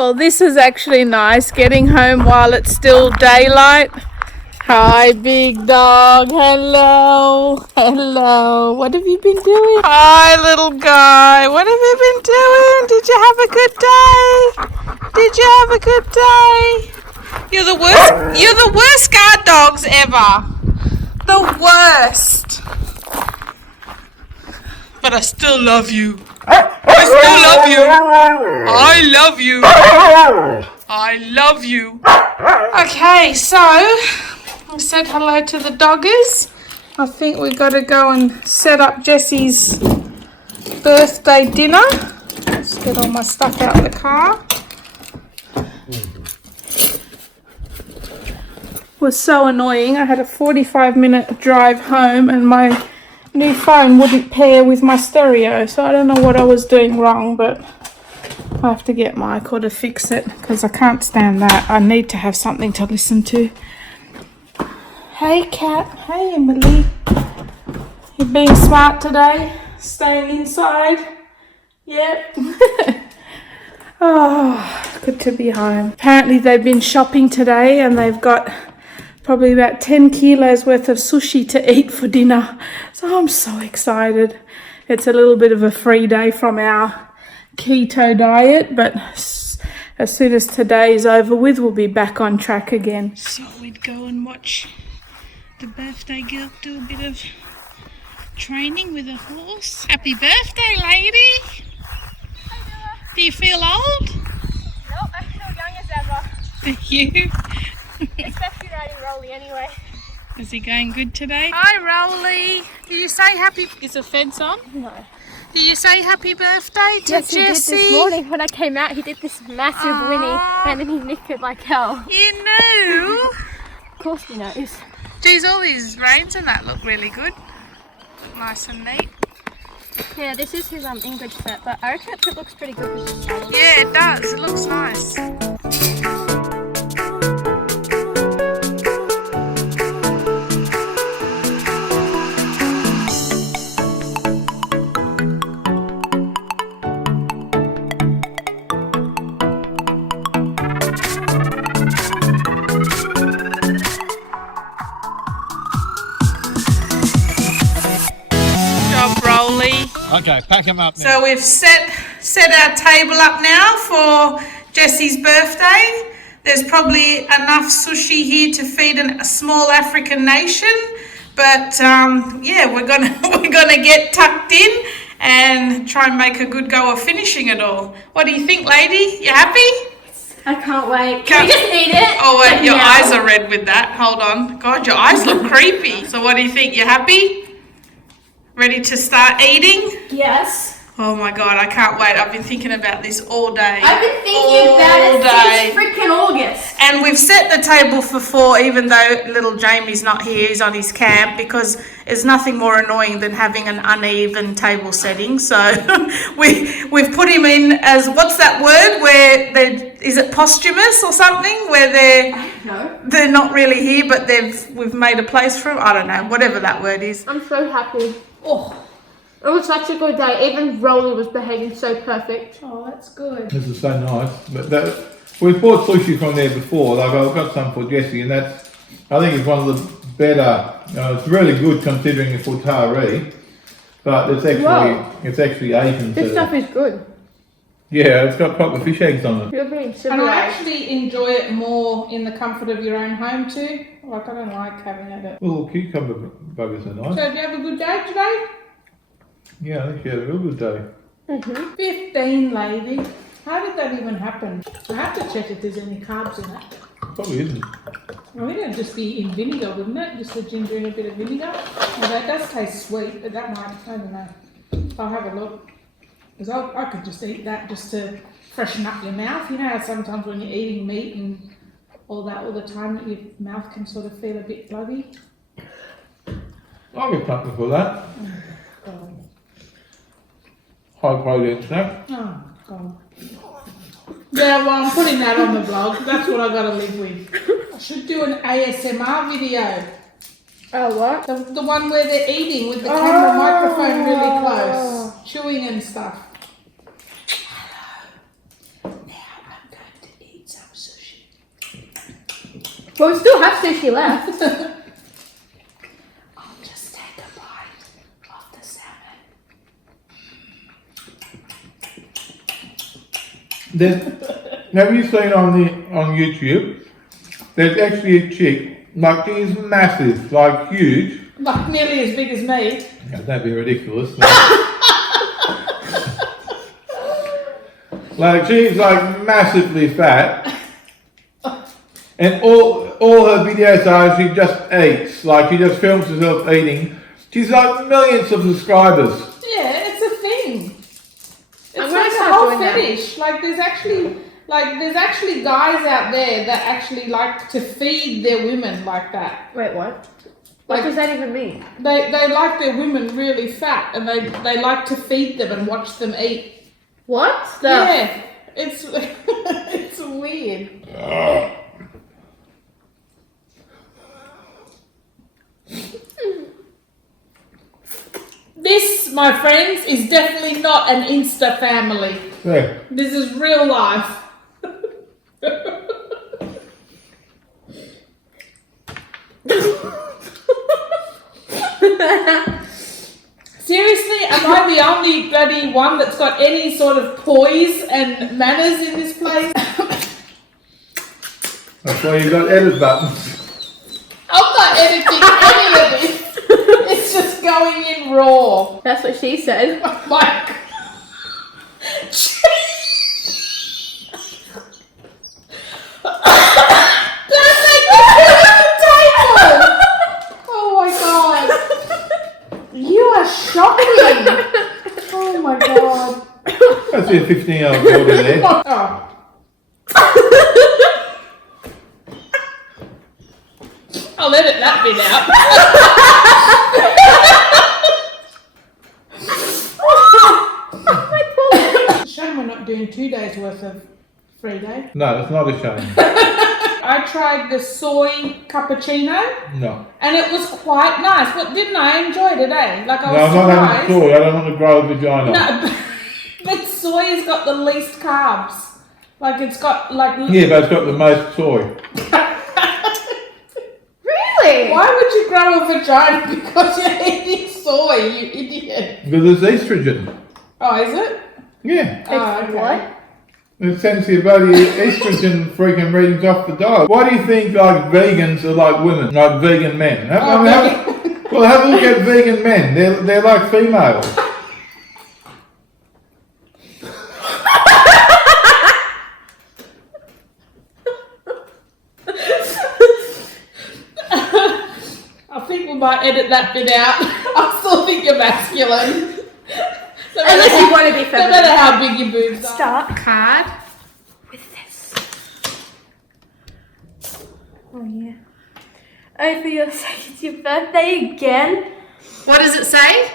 Well, this is actually nice, getting home while it's still daylight. Hi, big dog. Hello. Hello. What have you been doing? Hi, little guy. What have you been doing? Did you have a good day? Did you have a good day? You're the worst guard dogs ever. The worst. But I still love you. I still love you. I love you. I love you. Okay, so I said hello to the doggers. I think we got to go and set up Jessie's birthday dinner. Let's get all my stuff out of the car. It was so annoying. I had a 45-minute drive home and my new phone wouldn't pair with my stereo, so I don't know what I was doing wrong, but I have to get Michael to fix it because I can't stand that. I need to have something to listen to. Hey Kat, hey Emily. You're being smart today, staying inside. Yep. Oh, good to be home. Apparently they've been shopping today and they've got probably about 10 kilos worth of sushi to eat for dinner. So I'm so excited. It's a little bit of a free day from our keto diet, but as soon as today is over with, we'll be back on track again. So we'd go and watch the birthday girl do a bit of training with a horse. Happy birthday, lady. Do you feel old? Nope, I feel young as ever. Do you? Especially riding Rolly anyway. Is he going good today? Hi, Rolly. Do you say happy... Is the fence on? No. Do you say happy birthday to Yes, Jessie? he did this morning when I came out. He did this massive whinny and then he nickered like hell. You knew? Of course he knows. Geez, all these reins and that look really good. Nice and neat. Yeah, this is his English set, but I reckon it looks pretty good with this saddle. Yeah, it does. It looks nice. Okay, pack them up now. So we've set our table up now for Jessie's birthday. There's probably enough sushi here to feed a small African nation, but yeah, we're gonna get tucked in and try and make a good go of finishing it all. What do you think, lady? You happy? I can't wait. Can we just eat it? Oh wait, your eyes are red with that. Hold on. God, your eyes look creepy. So what do you think? You happy? Ready to start eating? Yes. Oh my God, I can't wait. I've been thinking about this all day. I've been thinking about it since freaking August. And we've set the table for 4, even though little Jamie's not here, he's on his camp, because there's nothing more annoying than having an uneven table setting. So we've put him in as, what's that word, where is it posthumous or something, where they're not really here, but we've made a place for him. I don't know, whatever that word is. I'm so happy. Oh, it was such a good day. Even Rolly was behaving so perfect. Oh, that's good. This is so nice. But we've bought sushi from there before. Like I've got some for Jessie, and I think it's one of the better. It's really good considering it's for Taree, but it's actually Asian. This stuff is good. Yeah, it's got proper fish eggs on it. You're being civilized. And I actually enjoy it more in the comfort of your own home too. Like, I don't like having it at... Little cucumber buggers are nice. So, did you have a good day today? Yeah, I think you had a real good day. 15, lady. How did that even happen? I have to check if there's any carbs in it. Probably isn't. I mean, it'd just be in vinegar, wouldn't it? Just the ginger and a bit of vinegar. Well, that does taste sweet, but that might, I don't know. I'll have a look. Because I could just eat that just to freshen up your mouth. You know how sometimes when you're eating meat and all that all the time, that your mouth can sort of feel a bit bloody. I'll be comfortable for that. Oh, God. High protein snack. Oh, God. Yeah, well, I'm putting that on the blog. That's what I've got to live with. I should do an ASMR video. Oh, what? The one where they're eating with the camera microphone really close, chewing and stuff. Hello. Now I'm going But we still have sushi left. I'll just take a bite of the salmon. Have you seen on YouTube? There's actually a chick, like she's massive, like huge. Like nearly as big as me. Yeah, that'd be ridiculous. Like she's like massively fat, and all her videos are she just eats. Like she just films herself eating. She's like millions of subscribers. Yeah, it's a thing. It's I'm like gonna a start whole doing that. fetish. Like there's actually guys out there that actually like to feed their women like that. Wait, what? What does that even mean? They like their women really fat, and they like to feed them and watch them eat. What? Yeah, it's it's weird. This, my friends, is definitely not an Insta family. Yeah. This is real life. Seriously, am I the only bloody one that's got any sort of poise and manners in this place? That's why you got edit buttons. I'm not editing any of this. It's just going in raw. That's what she said. Like, don't make me put it on the table. Oh my god. You are shocking. Oh my god. I see a 15-year-old daughter there. Oh. I'll edit that bit out. Shame we're not doing 2 days worth of free day. No, that's not a shame. I tried the soy cappuccino No. and it was quite nice. But didn't I enjoy it, eh? Like I No, was I'm not having surprised. soy. I don't want to grow a vagina. No, but soy has got the least carbs. Like it's got like. Yeah, but it's got the most soy. Really? Why would you grow a vagina because you're eating soy, you idiot? Because there's estrogen. Oh, is it? Yeah. Oh, okay. What? It sends your body estrogen freaking readings off the diet. Why do you think like vegans are like women, like vegan men? Oh, Well, have a look at vegan men. They're like females. I think we might edit that bit out. I still think you're masculine. No matter Unless you how- want to be No feminine. matter how big your boobs are. Start card with this. Oh yeah. Oh, for your sake, it's your birthday again. What does it say?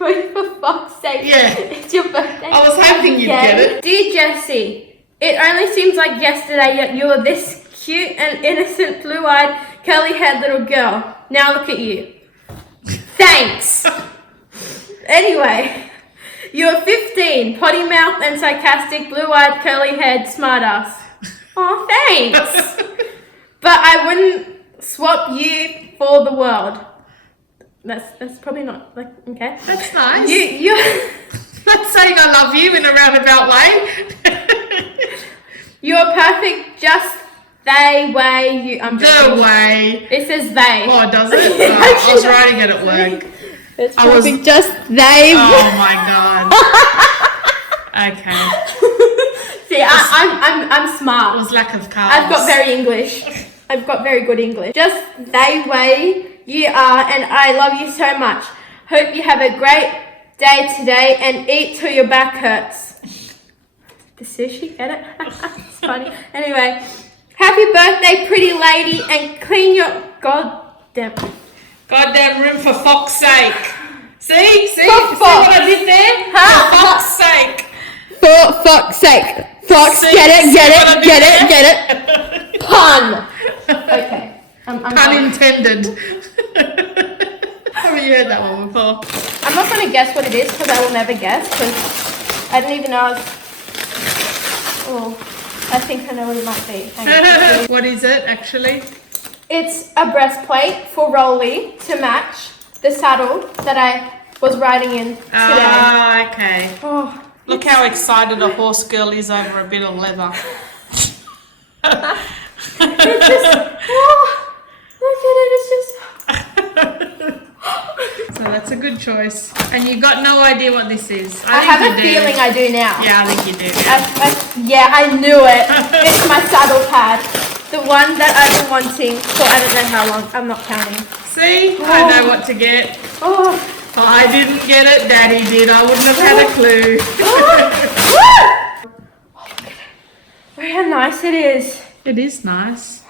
Wait, for fuck's sake. Yeah. It's your birthday. I was hoping you'd again. get it. Dear Jessie, it only seems like yesterday that you were this cute and innocent, blue-eyed, curly-haired little girl. Now look at you. Thanks. Anyway, you're 15, potty-mouthed and sarcastic, blue-eyed, curly-haired smartass. Oh, thanks. But I wouldn't swap you for the world. That's probably not like okay. That's nice. You That's saying I love you in a roundabout way. you're perfect just the way you. I'm The joking. way. It says they. Oh, does it? Oh, I was writing it at work. It's I was- perfect just they. Oh my god. Okay. See, I'm It smart. was lack of carbs. I've got very English. I've got very good English. Just the way you are, and I love you so much. Hope you have a great day today and eat till your back hurts. The sushi, get it? It's funny. Anyway, happy birthday, pretty lady, and clean your goddamn Goddamn room for fuck's sake. See? See For what I did there? Huh? For fuck's sake. For fuck's sake. Fox, See- get see what I it, did get it, get it. Pun. Okay. I'm Pun done. intended. Haven't you heard that one before? I'm not going to guess what it is because I will never guess because I didn't even know. Oh, I think I know what it might be. Hang on. What is it actually? It's a breastplate for Rolly to match the saddle that I was riding in today. Ah, okay. Oh, Look how excited a horse girl is over a bit of leather. it's just, oh, look at it, it's just... So that's a good choice. And you got no idea what this is. I have a feeling I do now. Yeah, I think you do. Yeah, I knew it. It's my saddle pad. The one that I've been wanting for I don't know how long. I'm not counting. See? I know what to get. Oh. I didn't get it, Daddy did. I wouldn't have had a clue. Look how nice it is. It is nice.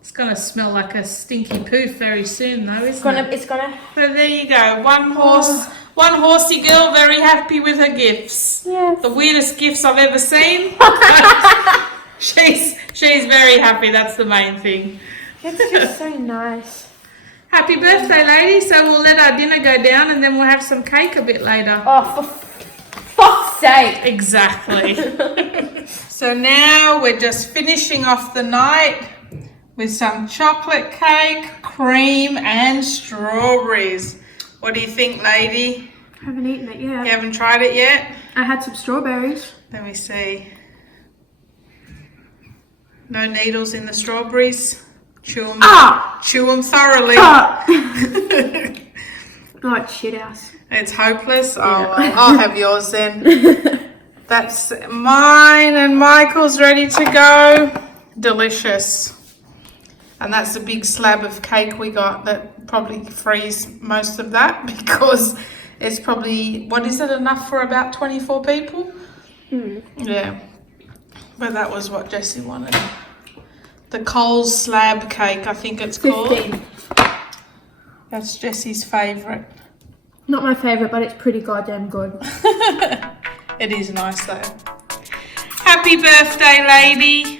It's going to smell like a stinky poof very soon though, isn't it? It's gonna. So there you go. One horsey girl very happy with her gifts. Yes. The weirdest gifts I've ever seen. She's very happy. That's the main thing. It's just so nice. Happy birthday, lady. So we'll let our dinner go down and then we'll have some cake a bit later. Oh, for fuck's sake. Exactly. So now we're just finishing off the night with some chocolate cake, cream and strawberries. What do you think, lady? I haven't eaten it yet. You haven't tried it yet? I had some strawberries. Let me see. No needles in the strawberries. Chew them. Chew them thoroughly. Oh, it's shit house. It's hopeless. Oh, well, I'll have yours then. That's mine and Michael's ready to go. Delicious. And that's a big slab of cake we got that probably frees most of that because it's probably, what is it, enough for about 24 people? Yeah. But that was what Jessie wanted. The Coles slab cake, I think it's called. 15. That's Jessie's favourite. Not my favourite, but it's pretty goddamn good. It is nice though. Happy birthday, lady.